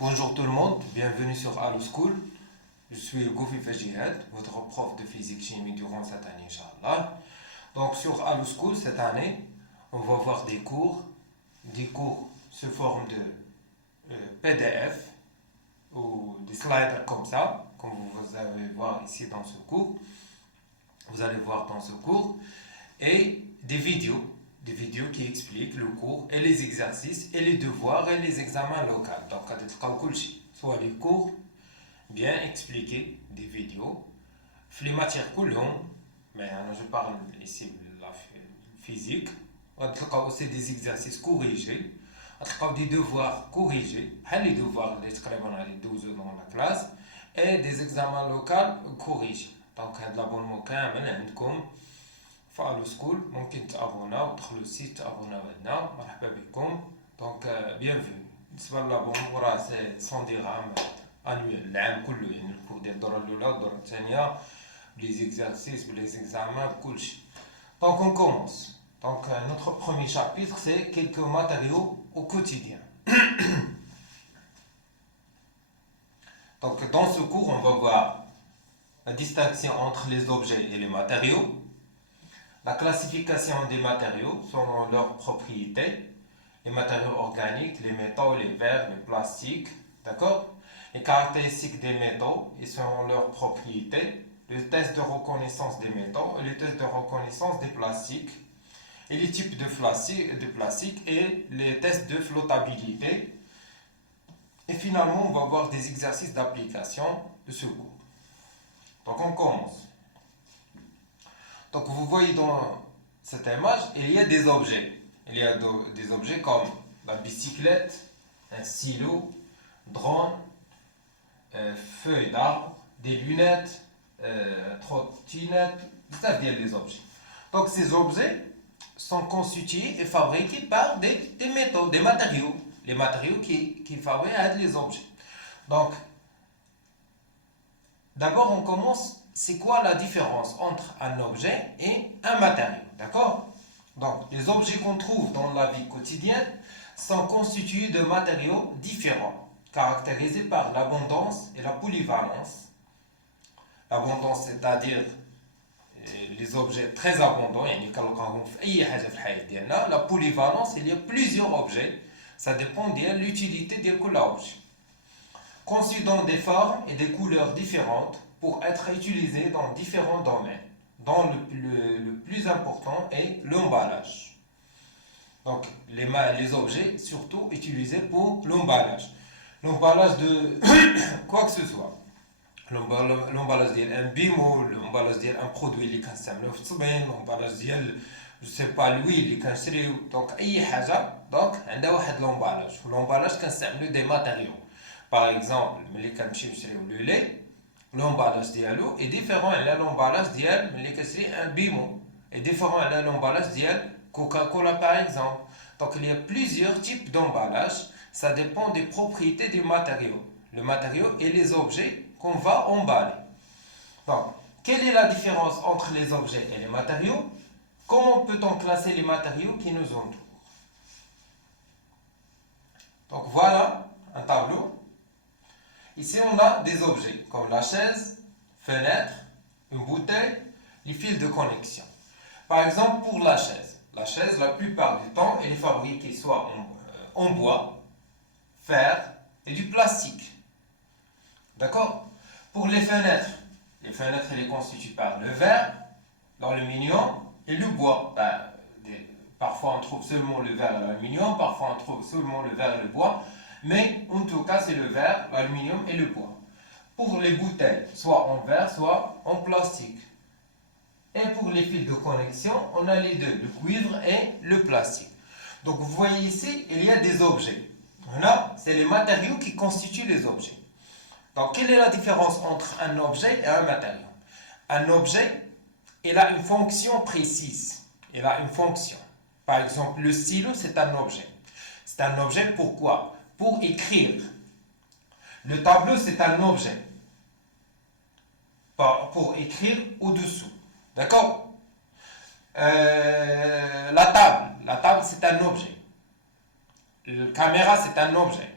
Bonjour tout le monde, bienvenue sur Allo School. Je suis Goufi Fajihad, votre prof de physique chimie durant cette année, Inch'Allah. Donc sur Allo School, cette année, on va voir des cours sous forme de PDF ou des slides comme ça, comme vous allez voir ici dans ce cours. Vous allez voir dans ce cours, et des vidéos qui expliquent le cours et les exercices et les devoirs et les examens locaux. Donc, soit les cours bien expliqués, des vidéos, les matières كلهم, mais je parle ici de la physique, aussi des exercices corrigés, des devoirs corrigés, les devoirs les 12 dans la classe, et des examens locaux corrigés. Donc, l'abonnement كامل عندكم في Allo School. ممكن تابوناو تدخلوا السيت تابوناو عندنا. مرحبا بكم. دونك بيانفوني. بالنسبه للابونمون راه سي 100 درهم انويل العام كله، يعني الكور ديال الدوره الاولى والدوره الثانيه بلي زيكزارسيس بلي زيكزامان بكلشي. Donc on commence. Donc notre premier chapitre c'est quelques matériaux au quotidien. Donc dans ce cours on va voir la distinction entre les objets et les matériaux, la classification des matériaux selon leurs propriétés, les matériaux organiques, les métaux, les verres, les plastiques, d'accord? Les caractéristiques des métaux et selon leurs propriétés, le test de reconnaissance des métaux et le test de reconnaissance des plastiques, et les types de plastique et les tests de flottabilité. Et finalement, on va voir des exercices d'application de ce cours. Donc on commence. Donc vous voyez dans cette image, il y a des objets. Il y a des objets comme la bicyclette, un stylo, drone, feuille d'arbre, des lunettes, trottinette, ça vient des objets. Donc ces objets sont constitués et fabriqués par des métaux, des matériaux. Les matériaux qui fabriquent les objets. Donc, d'abord on commence. C'est quoi la différence entre un objet et un matériau? D'accord? Donc, les objets qu'on trouve dans la vie quotidienne sont constitués de matériaux différents, caractérisés par l'abondance et la polyvalence. L'abondance, c'est-à-dire les objets très abondants, la polyvalence, il y a plusieurs objets, ça dépend de l'utilité de l'objet. Conçus dans des formes et des couleurs différentes, pour être utilisé dans différents domaines, dont le plus important est l'emballage. Donc, les objets, surtout utilisés pour l'emballage. L'emballage de quoi que ce soit. L'emballage d'un bimo, l'emballage d'un produit qui est l'emballage d'un, je sais pas, l'huile qui est donc, donc, on a l'emballage. L'emballage qui des matériaux. Par exemple, le lait, l'emballage dialo est différent de l'emballage dial un bimo est différent de l'emballage dial Coca-Cola par exemple. Donc il y a plusieurs types d'emballage, ça dépend des propriétés du matériau, le matériau et les objets qu'on va emballer. Donc quelle est la différence entre les objets et les matériaux? Comment peut-on classer les matériaux qui nous entourent? Donc voilà un tableau. Ici, on a des objets comme la chaise, fenêtre, une bouteille, les fils de connexion. Par exemple, pour la chaise, la plupart du temps, elle est fabriquée soit en bois, fer et du plastique. D'accord? Pour les fenêtres, elles sont constituées par le verre, l'aluminium et le bois. Parfois, on trouve seulement le verre et l'aluminium, parfois, on trouve seulement le verre et le bois. Mais en tout cas, c'est le verre, l'aluminium et le bois. Pour les bouteilles, soit en verre, soit en plastique. Et pour les fils de connexion, on a les deux, le cuivre et le plastique. Donc vous voyez ici, il y a des objets. Là, c'est les matériaux qui constituent les objets. Donc quelle est la différence entre un objet et un matériau? Un objet, il a une fonction précise. Il a une fonction. Par exemple, le stylo, c'est un objet. C'est un objet pourquoi? Pour écrire. Le tableau, c'est un objet. Pour écrire au-dessous. D'accord? La table, c'est un objet. La caméra, c'est un objet.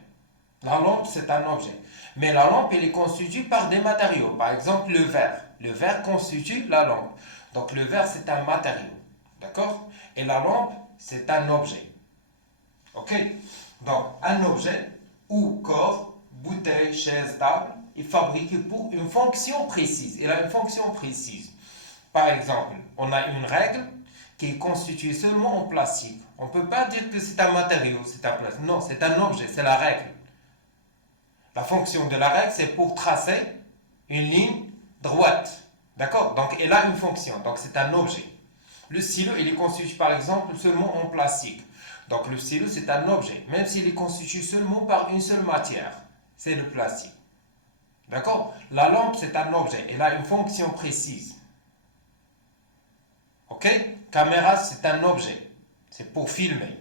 La lampe, c'est un objet. Mais la lampe, elle est constituée par des matériaux. Par exemple, le verre. Le verre constitue la lampe. Donc, le verre, c'est un matériau. D'accord? Et la lampe, c'est un objet. Ok? Donc, un objet ou corps, bouteille, chaise, table, est fabriqué pour une fonction précise. Il a une fonction précise. Par exemple, on a une règle qui est constituée seulement en plastique. On ne peut pas dire que c'est un matériau, c'est un plastique. Non, c'est un objet, c'est la règle. La fonction de la règle, c'est pour tracer une ligne droite. D'accord? Donc, elle a une fonction. Donc, c'est un objet. Le stylo, il est constitué, par exemple, seulement en plastique. Donc, le stylo, c'est un objet. Même s'il est constitué seulement par une seule matière. C'est le plastique. D'accord? La lampe, c'est un objet. Elle a une fonction précise. Ok? Caméra, c'est un objet. C'est pour filmer.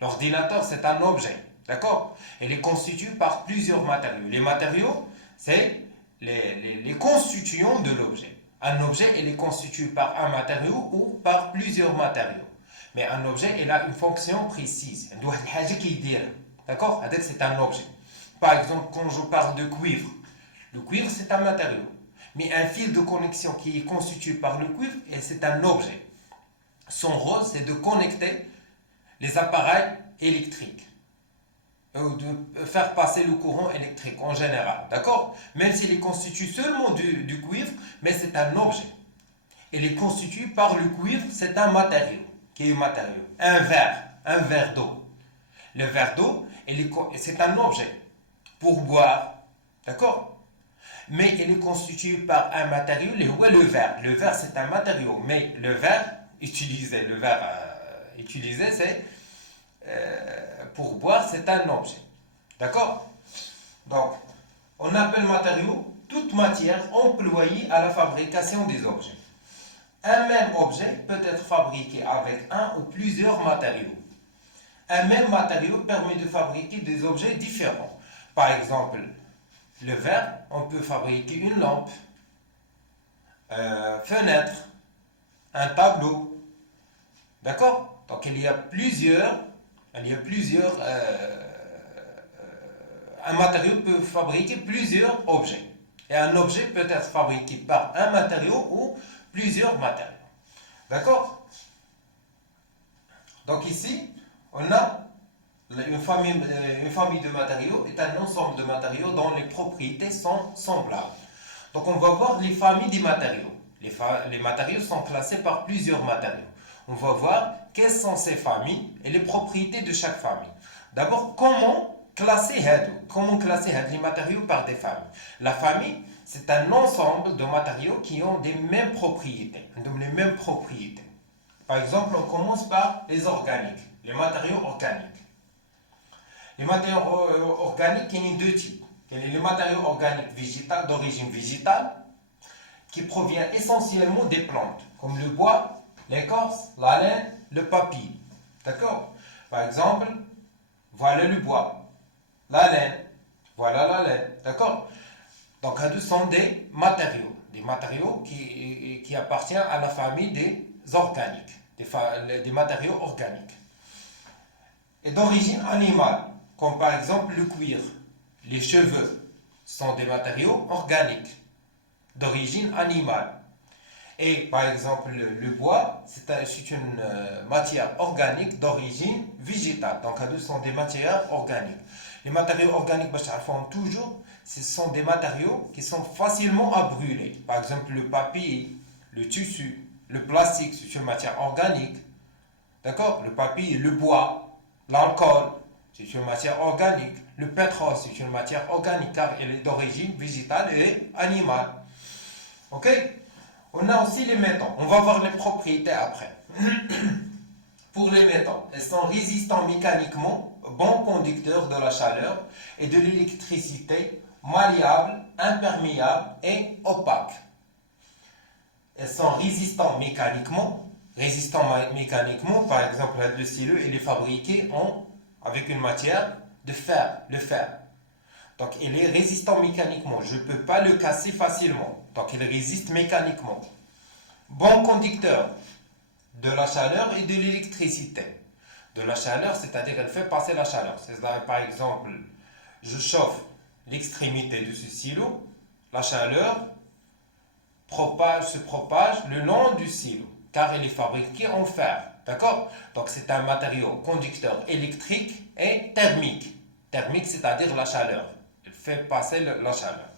L'ordinateur, c'est un objet. D'accord? Elle est constituée par plusieurs matériaux. Les matériaux, c'est les constituants de l'objet. Un objet, il est constitué par un matériau ou par plusieurs matériaux. Mais un objet, il a une fonction précise. D'accord? C'est un objet. Par exemple, quand je parle de cuivre, le cuivre, c'est un matériau. Mais un fil de connexion qui est constitué par le cuivre, c'est un objet. Son rôle, c'est de connecter les appareils électriques ou de faire passer le courant électrique en général, d'accord? Même s'il est constitué seulement du cuivre, mais c'est un objet. Il est constitué par le cuivre, c'est un matériau. Quel est le matériau? Un verre d'eau. Le verre d'eau, c'est un objet pour boire, d'accord? Mais il est constitué par un matériau, le verre. Le verre, c'est un matériau, mais le verre utilisé, c'est pour boire, c'est un objet. D'accord? Donc, on appelle matériau toute matière employée à la fabrication des objets. Un même objet peut être fabriqué avec un ou plusieurs matériaux. Un même matériau permet de fabriquer des objets différents. Par exemple, le verre, on peut fabriquer une lampe, fenêtre, un tableau. D'accord? Donc il y a plusieurs un matériau peut fabriquer plusieurs objets. Et un objet peut être fabriqué par un matériau ou plusieurs matériaux. D'accord? Donc ici, on a une famille de matériaux est un ensemble de matériaux dont les propriétés sont semblables. Donc on va voir les familles des matériaux. Les matériaux sont classés par plusieurs matériaux. On va voir quelles sont ces familles et les propriétés de chaque famille. D'abord, comment classer les matériaux par des familles? La famille, c'est un ensemble de matériaux qui ont les mêmes propriétés. Par exemple, on commence par les organiques, les matériaux organiques. Les matériaux organiques, il y a deux types. Il y a les matériaux organiques d'origine végétale, qui proviennent essentiellement des plantes, comme le bois, l'écorce, la laine, le papier. D'accord? Par exemple, voilà le bois, la laine, voilà la laine. D'accord? Donc, ce sont des matériaux qui appartiennent à la famille des organiques, des matériaux organiques. Et d'origine animale, comme par exemple le cuir, les cheveux, sont des matériaux organiques d'origine animale. Et par exemple, le bois, c'est une matière organique d'origine végétale. Donc, ce sont des matières organiques. Les matériaux organiques, toujours, ce sont des matériaux qui sont facilement à brûler. Par exemple, le papier, le tissu, le plastique, c'est une matière organique. D'accord? Le papier, le bois, l'alcool, c'est une matière organique. Le pétrole, c'est une matière organique car elle est d'origine végétale et animale. Ok? On a aussi les métaux. On va voir les propriétés après. Pour les métaux, ils sont résistants mécaniquement, bons conducteurs de la chaleur et de l'électricité, malléables, imperméables et opaques. Ils sont résistants mécaniquement. Par exemple, le stylo, il est fabriqué avec une matière de fer, le fer. Donc, il est résistant mécaniquement. Je ne peux pas le casser facilement. Donc, il résiste mécaniquement. Bon conducteur de la chaleur et de l'électricité. de la chaleur, c'est-à-dire elle fait passer la chaleur. C'est-à-dire, par exemple, je chauffe l'extrémité de ce silo, la chaleur se propage le long du silo, car il est fabriqué en fer. D'accord? Donc c'est un matériau conducteur électrique et thermique. Thermique, c'est-à-dire la chaleur. Il fait passer la chaleur.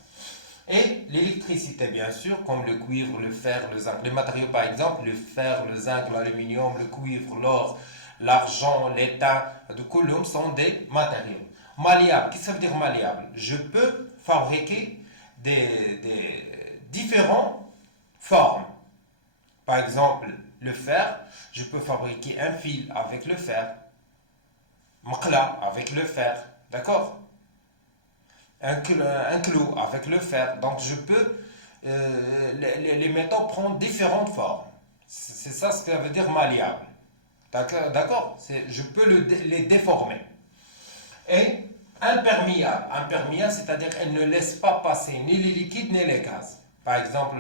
Et l'électricité, bien sûr, comme le cuivre, le fer, le zinc. Les matériaux, par exemple, le fer, le zinc, l'aluminium, le cuivre, l'or, l'argent, l'étain, de coulomb sont des matériaux. Malléable, qu'est-ce que ça veut dire malléable? Je peux fabriquer des différentes formes. Par exemple, le fer, je peux fabriquer un fil avec le fer, maqla avec le fer, d'accord? Un clou avec le fer. Donc je peux, les métaux prennent différentes formes. C'est ça ce que ça veut dire malléable. D'accord? Je peux les déformer. Et imperméable. Imperméable, c'est-à-dire qu'elle ne laisse pas passer ni les liquides ni les gaz. Par exemple,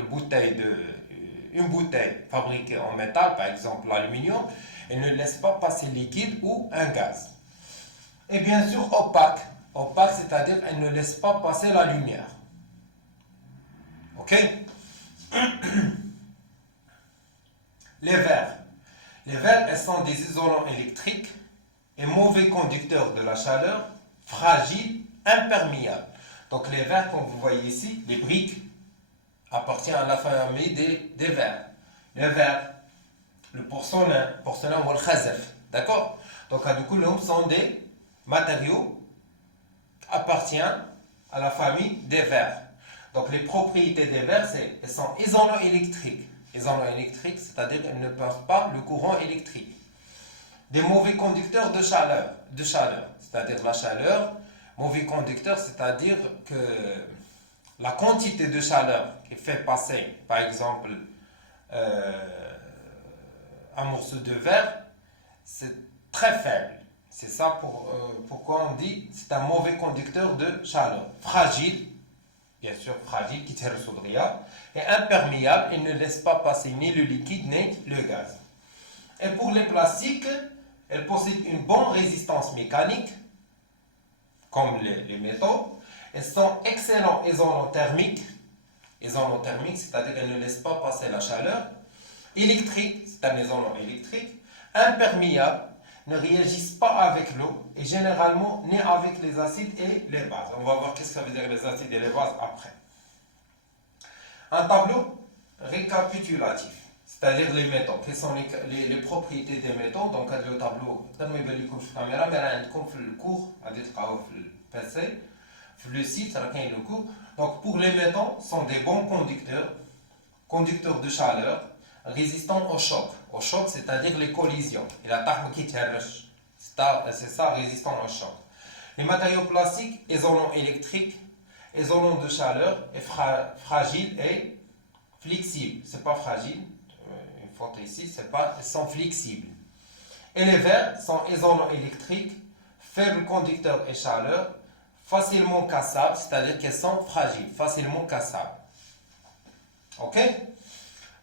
une bouteille fabriquée en métal, par exemple l'aluminium, elle ne laisse pas passer liquide ou un gaz. Et bien sûr, opaque. Opaque, c'est-à-dire qu'elle ne laisse pas passer la lumière. Ok? Les verres. Les verres, elles sont des isolants électriques et mauvais conducteurs de la chaleur, fragiles, imperméables. Donc les verres, comme vous voyez ici, les briques, appartiennent à la famille des verres. Les verres, le porcelain ou le khazaf. D'accord? Donc du coup, nous sont des matériaux qui appartiennent à la famille des verres. Donc les propriétés des verres, elles sont isolants électriques. Isolants électriques, c'est-à-dire qu'elles ne passent pas le courant électrique. Des mauvais conducteurs de chaleur, c'est-à-dire la chaleur, mauvais conducteur, c'est-à-dire que la quantité de chaleur qui fait passer, par exemple, un morceau de verre, c'est très faible. C'est ça pourquoi on dit c'est un mauvais conducteur de chaleur. Fragile, bien sûr fragile, qui tire sur rien, et imperméable, il ne laisse pas passer ni le liquide ni le gaz. Et pour les plastiques, elles possèdent une bonne résistance mécanique, comme les métaux. Elles sont excellents isolants thermiques. Isolants thermiques, c'est-à-dire qu'elles ne laissent pas passer la chaleur. Électriques, c'est un isolant électrique. Imperméables, ne réagissent pas avec l'eau et généralement ni avec les acides et les bases. On va voir qu'est-ce que ça veut dire les acides et les bases après. Un tableau récapitulatif, c'est-à-dire les métaux. Quelles sont les propriétés des métaux? Donc le tableau, je vais vous montrer sur la caméra, mais vous avez le cours, vous avez le PC, sur le site, ça le cours. Donc pour les métaux, sont des bons conducteurs de chaleur, résistants au choc. Au choc, c'est-à-dire les collisions. Et la table qui c'est ça, résistant au choc. Les matériaux plastiques, isolants électriques, isolants de chaleur, et fragiles et flexibles. C'est pas fragile, une faute ici, ils sont flexibles. Et les verres sont isolants électriques, faibles conducteurs et chaleur, facilement cassables, c'est-à-dire qu'ils sont fragiles, facilement cassables. Ok?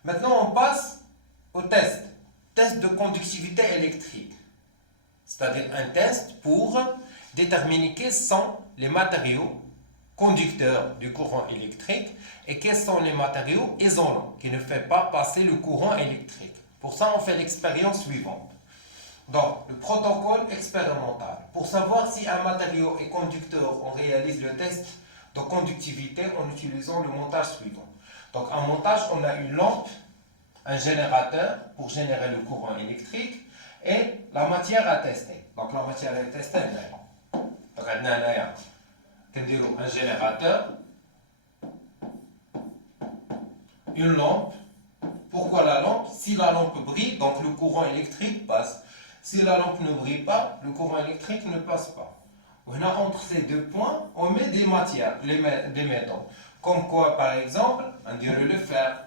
Maintenant, on passe au test. Test de conductivité électrique. C'est-à-dire un test pour déterminer quels sont les matériaux conducteurs du courant électrique et quels sont les matériaux isolants qui ne font pas passer le courant électrique. Pour ça, on fait l'expérience suivante. Donc, le protocole expérimental. Pour savoir si un matériau est conducteur, on réalise le test de conductivité en utilisant le montage suivant. Donc, en montage, on a une lampe, un générateur pour générer le courant électrique et la matière à tester. Donc, la matière à tester, donc, on a un générateur, une lampe. Pourquoi la lampe? Si la lampe brille, donc le courant électrique passe. Si la lampe ne brille pas, le courant électrique ne passe pas. Entre ces deux points, on met des matières, des métaux. Comme quoi, par exemple, on dirait le fer.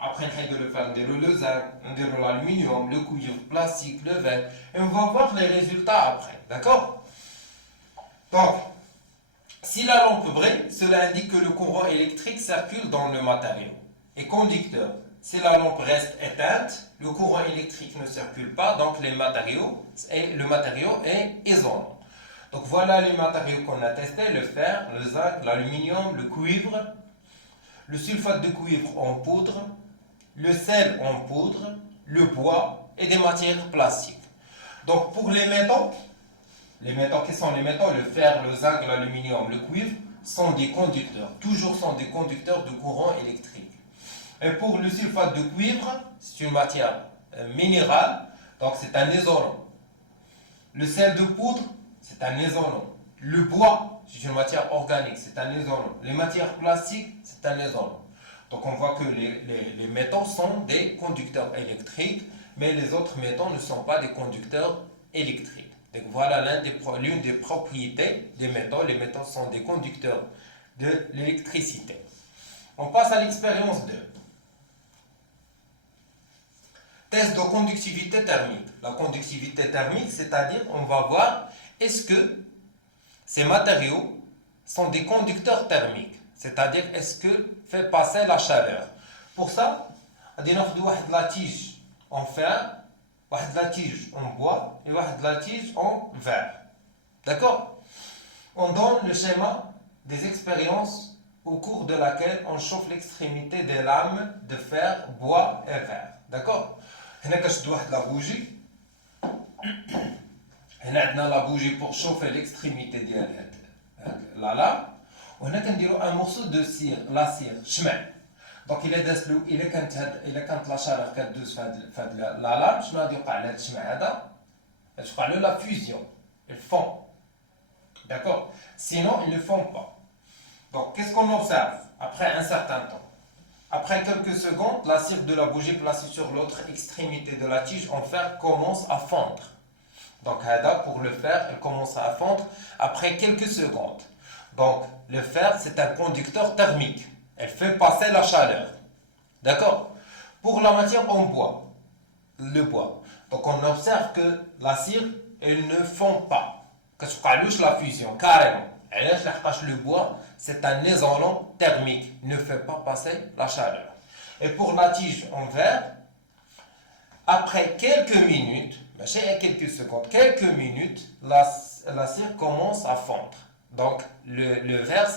Après, on dirait le zinc, on dirait l'aluminium, le cuivre, le plastique, le verre. Et on va voir les résultats après. D'accord? Donc, si la lampe brille, cela indique que le courant électrique circule dans le matériau. Et conducteur. si la lampe reste éteinte, le courant électrique ne circule pas, donc le matériau est isolant. Donc voilà les matériaux qu'on a testés, le fer, le zinc, l'aluminium, le cuivre, le sulfate de cuivre en poudre, le sel en poudre, le bois et des matières plastiques. Donc pour les métaux, qui sont les métaux, le fer, le zinc, l'aluminium, le cuivre, sont des conducteurs, toujours sont des conducteurs de courant électrique. Et pour le sulfate de cuivre, c'est une matière minérale, donc c'est un isolant. Le sel de poudre, c'est un isolant. Le bois, c'est une matière organique, c'est un isolant. Les matières plastiques, c'est un isolant. Donc on voit que les métaux sont des conducteurs électriques, mais les autres métaux ne sont pas des conducteurs électriques. Donc voilà l'une des propriétés des métaux. Les métaux sont des conducteurs de l'électricité. On passe à l'expérience 2. Test de conductivité thermique. La conductivité thermique, c'est-à-dire on va voir est-ce que ces matériaux sont des conducteurs thermiques, c'est-à-dire est-ce que fait passer la chaleur. Pour ça, on va la tige en fer, la tige en bois et la tige en verre. D'accord? On donne le schéma des expériences au cours de laquelle on chauffe l'extrémité des lames de fer, bois et verre. D'accord? هنا كنشد واحد لا بوجي. هنا عندنا لا بوجي بور شوفي ليكستريميتي ديال هاد لا لام، وهنا كنديرو ان مورسو دو سير لا سير شمع. دونك الا كانت لا شارير كدوز فهاد لا لام، شنو غادي يوقع لهاد الشمع هذا؟ غادي يوقع له لا فيزيون، il fond. D'accord? Sinon ils ne font pas. Donc qu'est-ce qu'on observe après un certain temps? Après quelques secondes, la cire de la bougie placée sur l'autre extrémité de la tige en fer commence à fondre. Donc, pour le fer, elle commence à fondre après quelques secondes. Donc, le fer, c'est un conducteur thermique. Elle fait passer la chaleur. D'accord? Pour la matière en bois, le bois. Donc, on observe que la cire, elle ne fond pas. Que tu parles la fusion, carrément. Le bois, c'est un isolant thermique, ne fait pas passer la chaleur. Et pour la tige en verre, après quelques minutes, quelques secondes, quelques minutes, la cire commence à fondre. Donc le verre,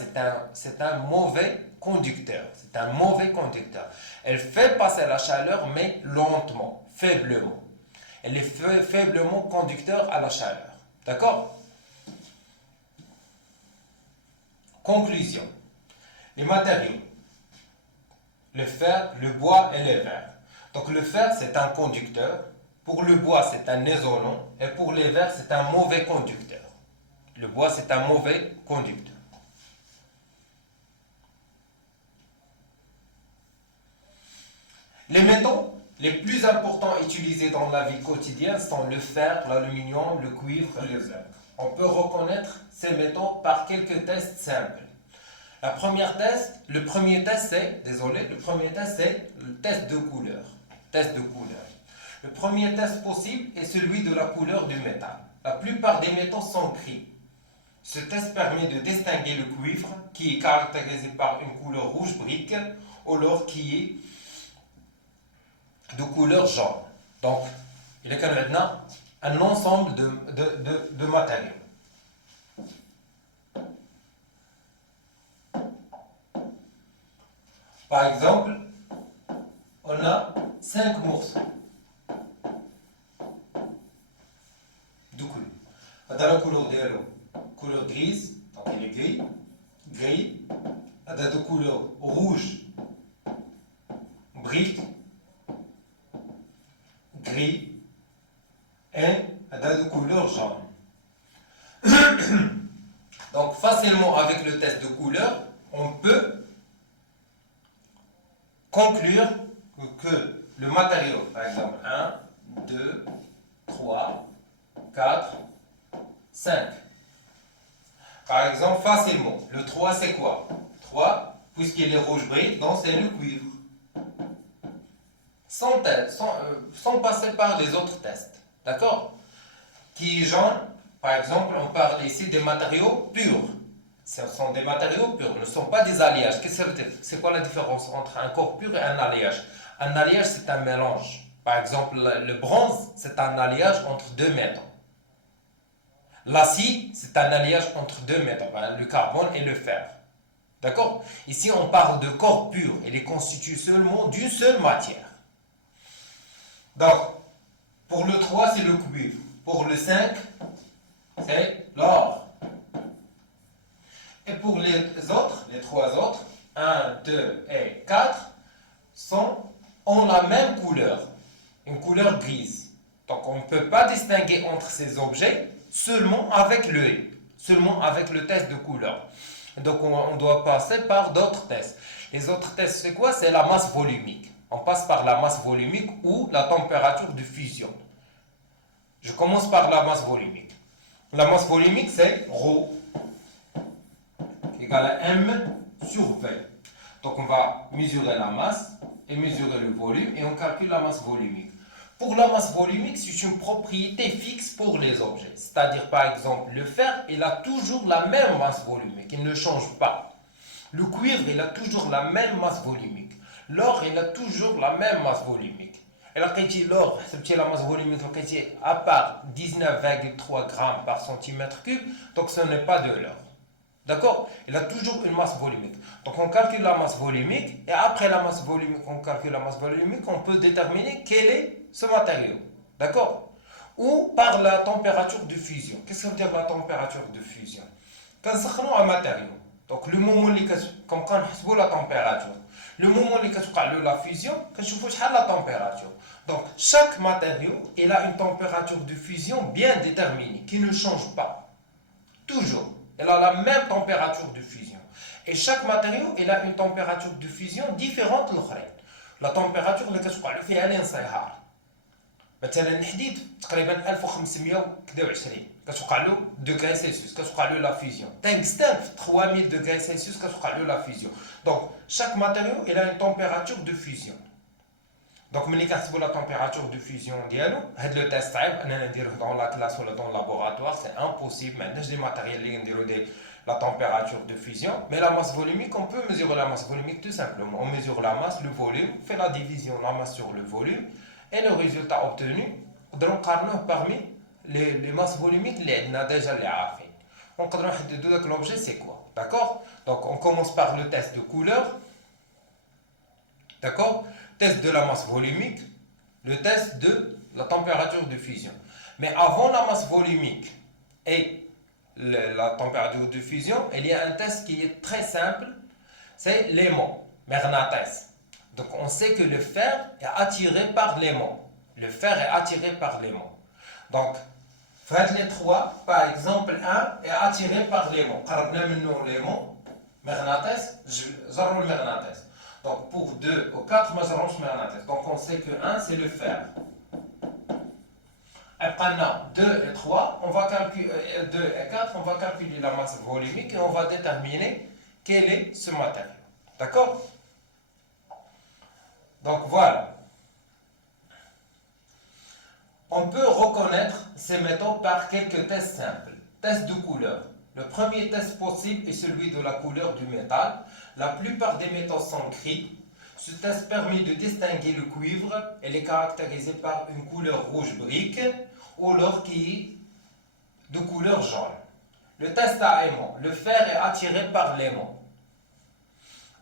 c'est un mauvais conducteur. C'est un mauvais conducteur. Elle fait passer la chaleur, mais lentement, faiblement. Elle est faiblement conducteur à la chaleur. D'accord? Conclusion. Les matériaux. Le fer, le bois et les verres. Donc le fer, c'est un conducteur. Pour le bois, c'est un isolant. Et pour les verres, c'est un mauvais conducteur. Le bois, c'est un mauvais conducteur. Les métaux les plus importants utilisés dans la vie quotidienne sont le fer, l'aluminium, le cuivre et le zinc. On peut reconnaître ces métaux par quelques tests simples. Le premier test, c'est le test de couleur. Le premier test possible est celui de la couleur du métal. La plupart des métaux sont gris. Ce test permet de distinguer le cuivre, qui est caractérisé par une couleur rouge brique, ou l'or qui est de couleur jaune. Donc, il y a maintenant un ensemble de matériaux. Par exemple, on a 5 morceaux de couleur. Dans la couleur grise, donc il est gris. Dans la couleur rouge, brique, gris, et dans la couleur jaune. Donc facilement avec le test de couleur, on peut conclure que le matériau, par exemple 1, 2, 3, 4, 5. Par exemple, facilement, le 3 c'est quoi? 3, puisqu'il est rouge brique, donc c'est le cuivre. Sans passer par les autres tests. D'accord? Qui est jaune, par exemple, on parle ici des matériaux purs. Ce sont des matériaux purs, ne sont pas des alliages. Qu'est-ce que ça veut dire? C'est quoi la différence entre un corps pur et un alliage? Un alliage, c'est un mélange. Par exemple, le bronze, c'est un alliage entre deux métaux. L'acier, c'est un alliage entre deux métaux, le carbone et le fer. D'accord? Ici, on parle de corps pur. Il est constitué seulement d'une seule matière. Donc, pour le 3, c'est le cuivre. Pour le 5, c'est l'or. Et pour les autres, les trois autres, 1, 2 et 4, ont la même couleur. Une couleur grise. Donc, on ne peut pas distinguer entre ces objets seulement avec l'œil. Seulement avec le test de couleur. Donc, on doit passer par d'autres tests. Les autres tests, c'est quoi? C'est la masse volumique. On passe par la masse volumique ou la température de fusion. Je commence par la masse volumique. La masse volumique, c'est ρ égale à m sur v. Donc, on va mesurer la masse et mesurer le volume et on calcule la masse volumique. Pour la masse volumique, c'est une propriété fixe pour les objets. C'est-à-dire, par exemple, le fer, il a toujours la même masse volumique, il ne change pas. Le cuivre, il a toujours la même masse volumique. L'or, il a toujours la même masse volumique. Et là, l'or, c'est la masse volumique, à part 19,3 grammes par centimètre cube, donc ce n'est pas de l'or. D'accord? Il a toujours une masse volumique. Donc on calcule la masse volumique et après la masse volumique, on calcule la masse volumique, on peut déterminer quel est ce matériau. D'accord? Ou par la température de fusion. Qu'est-ce que ça veut dire la température de fusion? Quand on a un matériau, donc le moment où on calcule la température, le moment où on calcule la fusion, on calcule la température. Donc chaque matériau, il a une température de fusion bien déterminée, qui ne change pas. Toujours. Elle a la même température de fusion. Et chaque matériau, il a une température de fusion différente de l'autre. La température اللي كتوقع فيها الانصهار. مثلا الحديد تقريبا 1523 كتوقع له degrés Celsius كتوقع له la fusion. Tungstène 3000 degrés Celsius كتوقع له la fusion. Donc chaque matériau, il a une température de fusion. Donc, ملي كنحسبوا la température de fusion ديالو هاد لو تيست صعيب اننا نديروه dans la classe ولا dans le laboratoire, c'est impossible. ما عندناش دي ماتيريال اللي نديرو la température de fusion, mais la masse volumique, on peut mesurer la masse volumique tout simplement. On mesure la masse, le volume, on fait la division la masse sur le volume et le résultat obtenu نقدروا نقارنوه parmi les masses volumiques اللي عندنا déjà اللي عارفين. ونقدروا نحددوا داك l'objet c'est quoi. D'accord? Donc on commence par le test de couleur. D'accord? Test de la masse volumique, le test de la température de fusion. Mais avant la masse volumique et la température de fusion, il y a un test qui est très simple, c'est l'aimant, Mernates. Donc on sait que le fer est attiré par l'aimant. Le fer est attiré par l'aimant. Donc, faites les trois, par exemple, 1 est attiré par l'aimant. L'aimant, Mernates, j'arrête le Mernates. Donc pour 2 ou 4, donc on sait que 1 c'est le fer. Après 2 et 3, on va calculer 2 et 4, on va calculer la masse volumique et on va déterminer quel est ce matériau. D'accord? Donc voilà. On peut reconnaître ces métaux par quelques tests simples. Test de couleur. Le premier test possible est celui de la couleur du métal. La plupart des métaux sont gris. Ce test permet de distinguer le cuivre. Elle est caractérisée par une couleur rouge brique ou l'or qui est de couleur jaune. Le test à aimant. Le fer est attiré par l'aimant.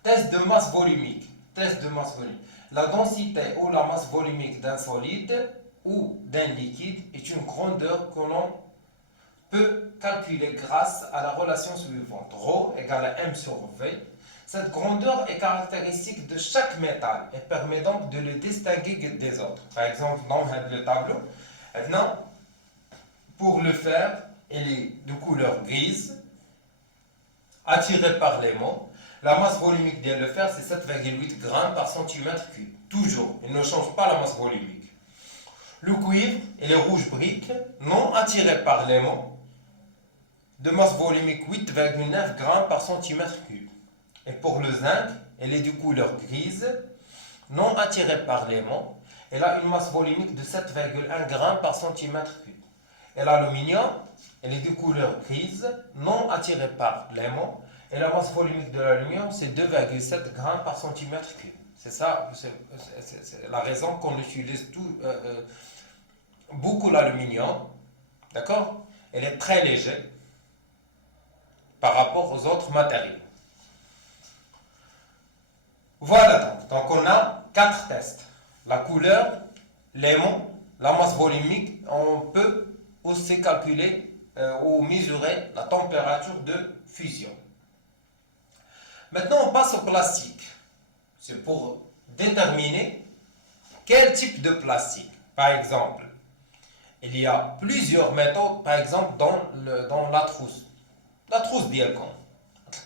Test de masse volumique. Test de masse volumique. La densité ou la masse volumique d'un solide ou d'un liquide est une grandeur que l'on peut calculer grâce à la relation suivante. Ρ égale à m sur v. Cette grandeur est caractéristique de chaque métal et permet donc de le distinguer des autres. Par exemple, dans le tableau, maintenant, pour le fer, il est de couleur grise, attiré par l'aimant. La masse volumique de le fer, c'est 7,8 g par centimètre cube. Toujours, il ne change pas la masse volumique. Le cuivre, il est rouge brique, non attiré par l'aimant, de masse volumique 8,9 g par centimètre cube. Et pour le zinc, elle est de couleur grise, non attirée par l'aimant. Elle a une masse volumique de 7,1 g par centimètre cube. Et l'aluminium, elle est de couleur grise, non attirée par l'aimant. Et la masse volumique de l'aluminium, c'est 2,7 g par centimètre cube. C'est ça, c'est la raison qu'on utilise beaucoup l'aluminium. D'accord? Elle est très légère par rapport aux autres matériaux. Voilà donc on a 4 tests. La couleur, l'aimant, la masse volumique. On peut aussi calculer ou mesurer la température de fusion. Maintenant on passe au plastique. C'est pour déterminer quel type de plastique. Par exemple, il y a plusieurs méthodes, par exemple dans la trousse. La trousse d'Yelcon.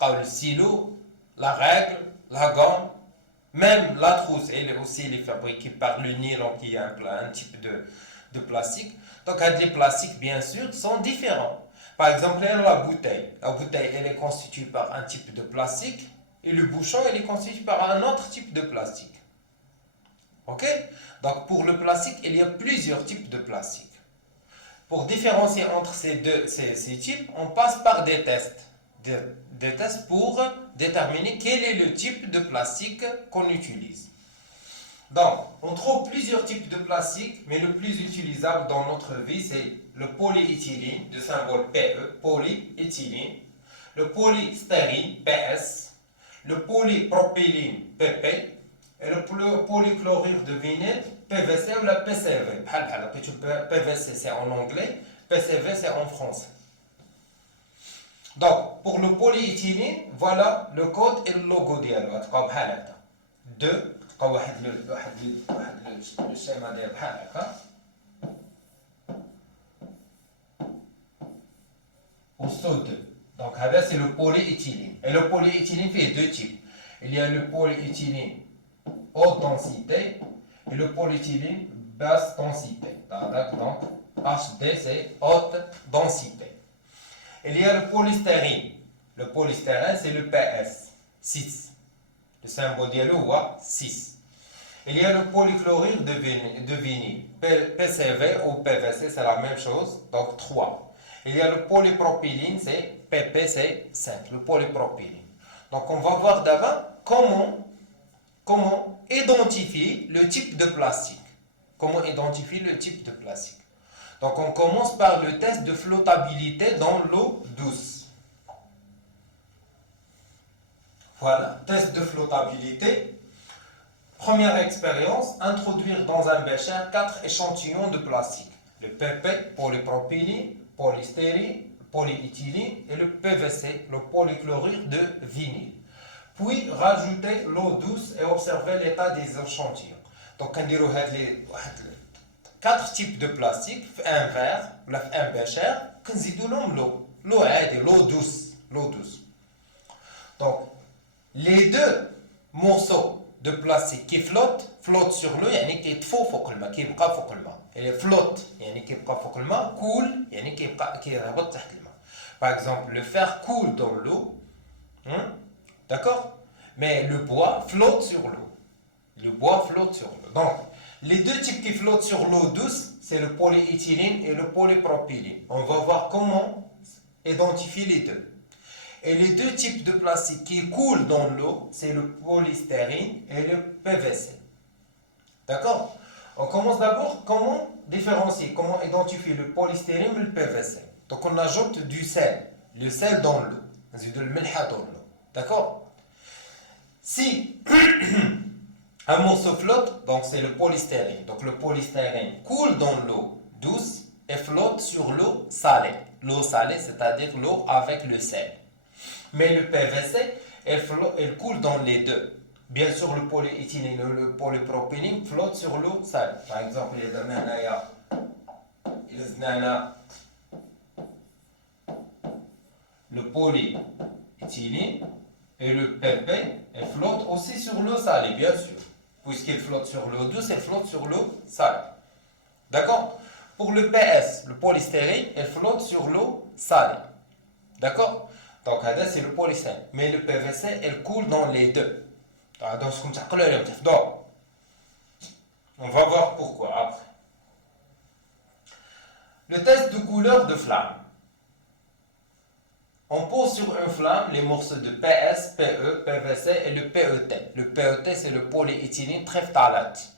Le stylo, la règle, la gomme, même la trousse, elle est aussi fabriquée par le nylon qui est un type de plastique. Donc les plastiques, bien sûr, sont différents. Par exemple, la bouteille. La bouteille, elle est constituée par un type de plastique et le bouchon, il est constitué par un autre type de plastique. Ok? Donc pour le plastique, il y a plusieurs types de plastique. Pour différencier entre ces types, on passe par des tests. Des tests pour déterminer quel est le type de plastique qu'on utilise. Donc, on trouve plusieurs types de plastique, mais le plus utilisable dans notre vie, c'est le polyéthylène, de symbole PE, polyéthylène, le polystyrène, PS, le polypropylène, PP, et le polychlorure de vinyle, PVC ou la PCV. PVC c'est en anglais, PCV c'est en français. Donc, pour le polyéthylène, voilà le code et le logo ديالو غتلقاو بحال هكا. 2 تلقاو واحد الشيمه ديال بحال هكا. Au 2. Donc, c'est le polyéthylène. Et le polyéthylène fait deux types. Il y a le polyéthylène haute densité et le polyéthylène basse densité. Donc, HD c'est haute densité. Il y a le polystyrène. Le polystyrène c'est le PS, 6. Le symbole de l'eau, 6. Il y a le polychlorure de vinyle. PCV ou PVC c'est la même chose, donc 3. Il y a le polypropylène, c'est PP, c'est 5. Le polypropylène. Donc on va voir d'abord comment identifier le type de plastique. Comment identifier le type de plastique. Donc on commence par le test de flottabilité dans l'eau douce. Voilà, test de flottabilité. Première expérience, introduire dans un bécher 4 échantillons de plastique. Le PP, polypropylène, polystyrène, polyéthylène et le PVC, le polychlorure de vinyle. Puis rajouter l'eau douce et observer l'état des échantillons. Donc on dirait les 4 types de plastique, un verre, un bécher, l'eau douce. Donc les deux morceaux de plastique qui flottent sur l'eau, يعني كيطفو فوق الماء كيبقى فوق الماء. Et flotte يعني كيبقى فوق الماء, cool يعني كيهبط تحت الماء. Par exemple, le fer coule dans l'eau, d'accord? Mais le bois flotte sur l'eau. Donc, les deux types qui flottent sur l'eau douce, c'est le polyéthylène et le polypropylène. On va voir comment identifier les deux. Et les deux types de plastique qui coulent dans l'eau, c'est le polystyrène et le PVC. D'accord? On commence d'abord comment différencier, comment identifier le polystyrène et le PVC. Donc on ajoute du sel, le sel dans l'eau, de l'melha dans l'eau. D'accord? Si un morceau flotte, donc c'est le polystyrène. Donc le polystyrène coule dans l'eau douce et flotte sur l'eau salée. L'eau salée, c'est-à-dire l'eau avec le sel. Mais le PVC, elle coule dans les deux. Bien sûr, le polyéthylène et le polypropylène flottent sur l'eau salée. Par exemple, il y a le polyéthylène et le PP, elle flotte aussi sur l'eau salée, bien sûr. Puisqu'elle flotte sur l'eau douce, elle flotte sur l'eau salée. D'accord? Pour le PS, le polystyrène, elle flotte sur l'eau salée. D'accord? Donc, c'est le polystyrène. Mais le PVC, elle coule dans les deux. Donc, on va voir pourquoi après. Le test de couleur de flamme. On pose sur une flamme les morceaux de PS, PE, PVC et le PET. Le PET, c'est le polyéthylène terephthalate.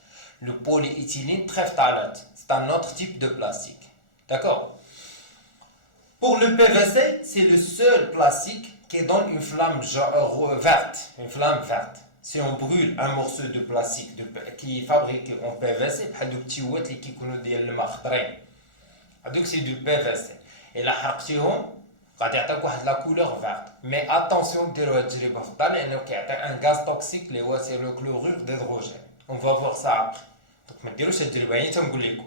Le polyéthylène terephthalate, c'est un autre type de plastique. D'accord? Pour le PVC, c'est le seul plastique qui donne une flamme verte. Une flamme verte. Si on brûle un morceau de plastique qui est fabriqué en PVC, c'est du PVC. Et la حرقتيهم غادي يعطيك واحد لا كولور فيرت. مي اتونسيون ديروا هاد التجربه في الدار لانه كيعطي ان غاز توكسيك اللي هو سي لو كلورور ديدروجين. اون فا فوار سا ابري. دونك ما ديروش هاد التجربه هي تنقول لكم.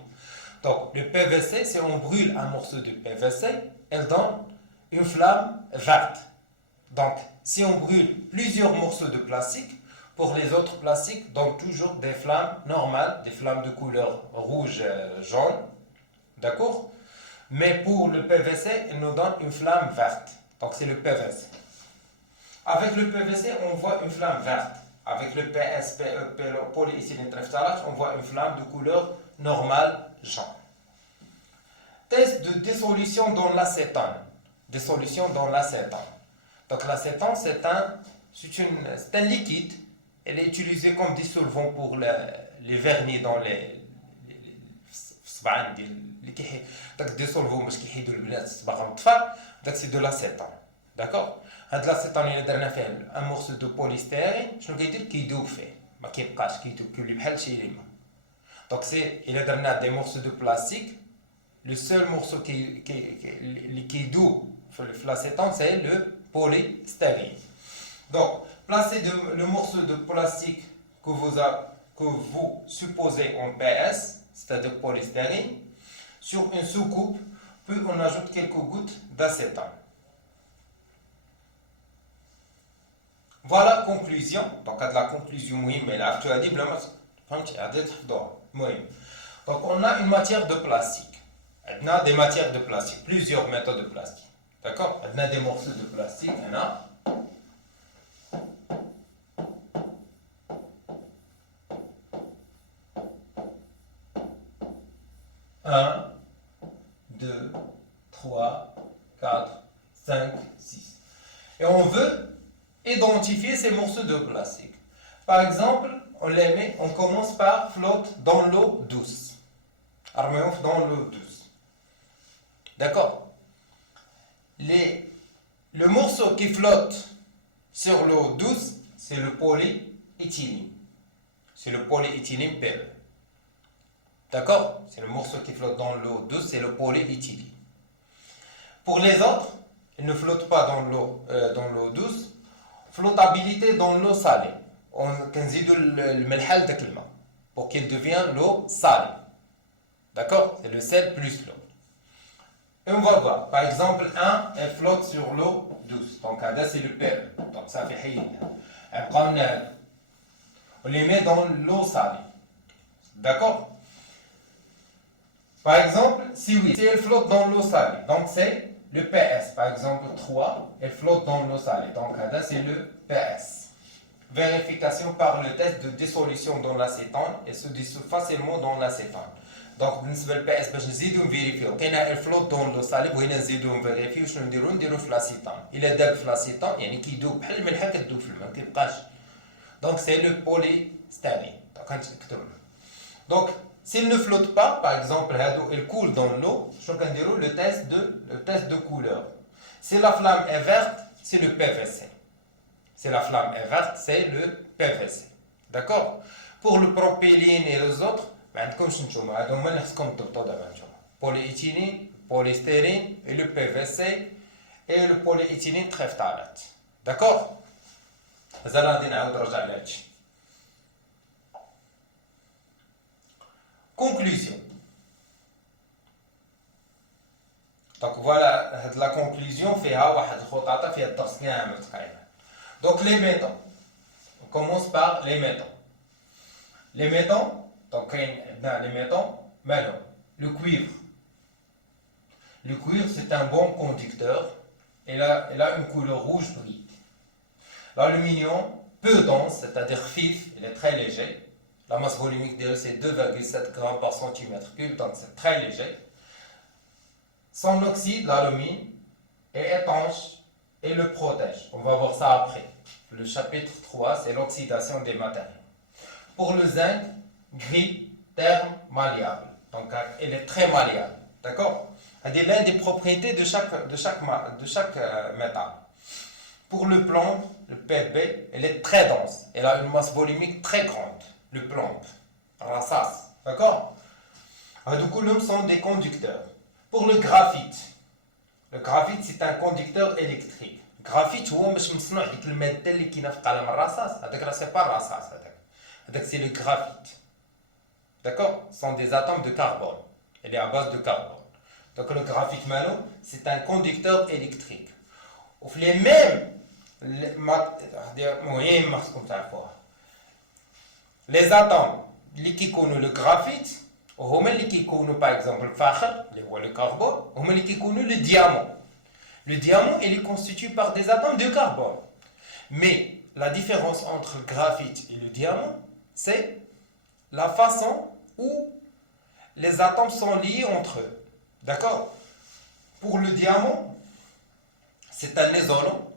Donc le PVC, si on brûle un morceau de PVC, elle donne une flamme verte. Donc si on brûle plusieurs morceaux de plastique, pour les autres plastiques, donc toujours des flammes normales, des flammes de couleur rouge, jaune. D'accord? Mais pour le PVC, il nous donne une flamme verte. Donc c'est le PVC. Avec le PVC, on voit une flamme verte. Avec le PS, PE, polyéthylène terephthalate, on voit une flamme de couleur normale, jaune. Test de dissolution dans l'acétone. Dissolution dans l'acétone. Donc l'acétone, c'est un liquide. Elle est utilisée comme dissolvant pour les vernis dans les donc dissolvant باش كيحيدوا البنات الصباغه من الطفال. داك سي دو لاسيتون. داكوغ. هاد لاسيتون الا درنا فيه ان مورسو دو بوليستيرين شنو كيدير؟ كيدوب فيه ما كيبقاش كيدوب كيولي بحال شي ليمون. دونك سي الا درنا دي مورسو دو بلاستيك لو سول مورسو اللي كيدوب في لاسيتون سي لو بوليستيرين. Donc, placez le morceau de plastique que vous supposez en PS, c'est-à-dire polystyrène, sur une soucoupe, puis on ajoute quelques gouttes d'acétone. Voilà la conclusion. Donc, la conclusion, oui, mais là, tu as dit, donc, on a une matière de plastique. On a des matières de plastique, plusieurs méthodes de plastique. D'accord? On a des morceaux de plastique, on a. 1, 2, 3, 4, 5, 6. Et on veut identifier ces morceaux de plastique. Par exemple, on commence par flotte dans l'eau douce. Arméouf dans l'eau douce. D'accord? Le morceau qui flotte sur l'eau douce, c'est le polyéthylène. C'est le polyéthylène PE. D'accord? C'est le morceau qui flotte dans l'eau douce, c'est le polyéthylène. Pour les autres, ils ne flottent pas dans l'eau douce. Flottabilité dans l'eau salée. On كنزيدو الملح داك الماء pour qu'il devienne l'eau salée. D'accord? C'est le sel plus l'eau. Et on va voir. Par exemple, elle flotte sur l'eau douce. Donc, là, c'est le PE. Donc, ça fait حيد. On les met dans l'eau salée. D'accord? Par exemple, si elle flotte dans l'eau salée, donc c'est le PS. Par exemple, 3, elle flotte dans l'eau salée. Donc là, c'est le PS. Vérification par le test de dissolution dans l'acétone. Elle se dissout facilement dans l'acétone. Donc, بالنسبة للPS باش نزيدو نفيريفيو كاينه elle flotte dans l'eau salée بغينا نزيدو نفيريفيو شنو نديرو في l'acétone. إلا داب في l'acétone يعني كيدوب بحال الملحة كتدوب في الماء ما كيبقاش. Donc c'est le polystyrène. Donc غنكتبو. Donc s'il ne flotte pas, par exemple, il coule dans l'eau, je vais le test de couleur. Si la flamme est verte, c'est le PVC. Si la flamme est verte, c'est le PVC. D'accord? Pour le propylène et les autres, polyéthylène, polystyrène et le PVC et le polyéthylène terephthalate. D'accord? Conclusion. Donc voilà la conclusion فيها واحد الخطاطة فيها الدرس كامل تقريبا. Donc les métaux. On commence par les métaux. Les métaux, donc dans les métaux, maintenant, le cuivre. Le cuivre c'est un bon conducteur. Il a une couleur rouge brille. L'aluminium, peu dense, c'est-à-dire fif, il est très léger. La masse volumique de c'est 2,7 grammes par centimètre cube, donc c'est très léger. Son oxyde, l'alumine, est étanche et le protège. On va voir ça après. Le chapitre 3, c'est l'oxydation des matériaux. Pour le zinc, gris, terme, malléable. Donc, elle est très malléable. D'accord? Elle est l'une des propriétés de chaque métal. Pour le plomb, le Pb, elle est très dense. Elle a une masse volumique très grande. Le plomb, rassas. D'accord? Du coup, nous sommes des conducteurs. Pour le graphite c'est un conducteur électrique. Graphite هو باش مصنوع ديك الماده اللي كاينه في قلم الرصاص هذاك راه سي با الرصاص هذاك سي le graphite. D'accord? Ce sont des atomes de carbone. Elle est à base de carbone. Donc le graphite mano, c'est un conducteur électrique. وفي les mêmes les atomes اللي كيكونوا le graphite وهما اللي كيكونوا par exemple الفاخر اللي هو le carbone هما اللي كيكونوا le diamant. Le diamant il est constitué par des atomes de carbone. Mais la différence entre le graphite et le diamant, c'est la façon où les atomes sont liés entre eux. D'accord? Pour le diamant, c'est un isolant.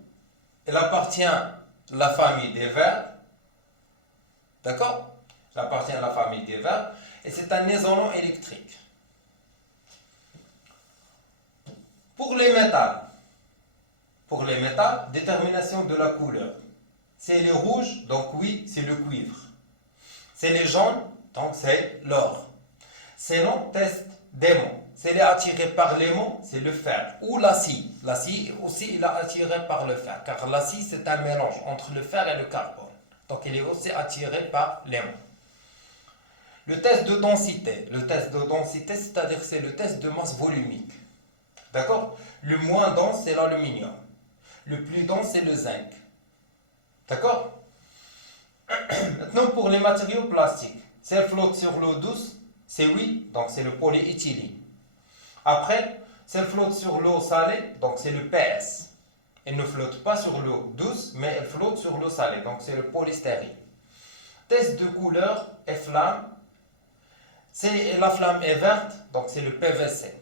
Il appartient à la famille des verres. D'accord? Il appartient à la famille des verres. Et c'est un isolant électrique. Pour les métals, détermination de la couleur. C'est le rouge, donc oui, c'est le cuivre. C'est le jaune, donc c'est l'or. C'est non test d'aimant. C'est les attiré par l'aimant, c'est le fer. Ou l'acier. L'acier aussi, il est attiré par le fer. Car l'acier, c'est un mélange entre le fer et le carbone. Donc il est aussi attiré par l'aimant. Le test de densité. Le test de densité, c'est-à-dire c'est le test de masse volumique. D'accord? Le moins dense, c'est l'aluminium. Le plus dense, c'est le zinc. D'accord? Maintenant, pour les matériaux plastiques, si elles flottent sur l'eau douce, c'est oui, donc c'est le polyéthylène. Après, si elles flottent sur l'eau salée, donc c'est le PS. Elles ne flottent pas sur l'eau douce, mais elles flottent sur l'eau salée, donc c'est le polystyrène. Test de couleur et flamme. Si la flamme est verte, donc c'est le PVC.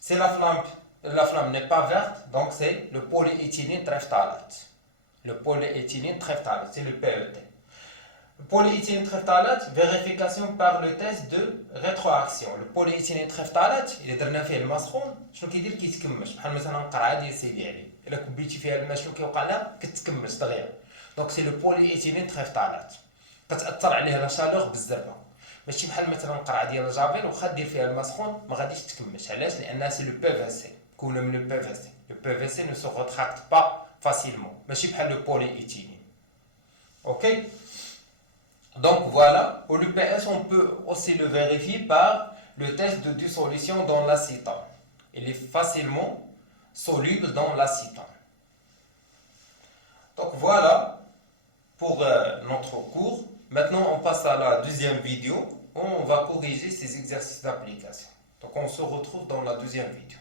Si la flamme n'est pas verte, donc c'est le polyéthylène terephthalate. Le polyéthylène terephthalate, c'est le PET. Le polyéthylène terephthalate, vérification par le test de rétroaction. Le polyéthylène terephthalate, il درنا فيه الماء سخون شنو كيدير كيتكمش بحال مثلا القرعه ديال سيدي علي الا كبيتي فيها الماء شنو كيوقع لها كتكمش دغيا دونك سي لو بولييثيلين تريفتالات كتاثر عليه لا شالور بزاف ماشي بحال مثلا القرعه ديال الجافيل واخا دير فيها الماء سخون ما غاديش تكمش علاش لانها سي لو بي في سي كونه من لو بي في سي لو بي في سي ne se rétracte pas facilement ماشي بحال لو polyéthylène. OK. Donc voilà, pour le PS, on peut aussi le vérifier par le test de dissolution dans l'acétone. Il est facilement soluble dans l'acétone. Donc voilà pour notre cours. Maintenant, on passe à la deuxième vidéo où on va corriger ces exercices d'application. Donc on se retrouve dans la deuxième vidéo.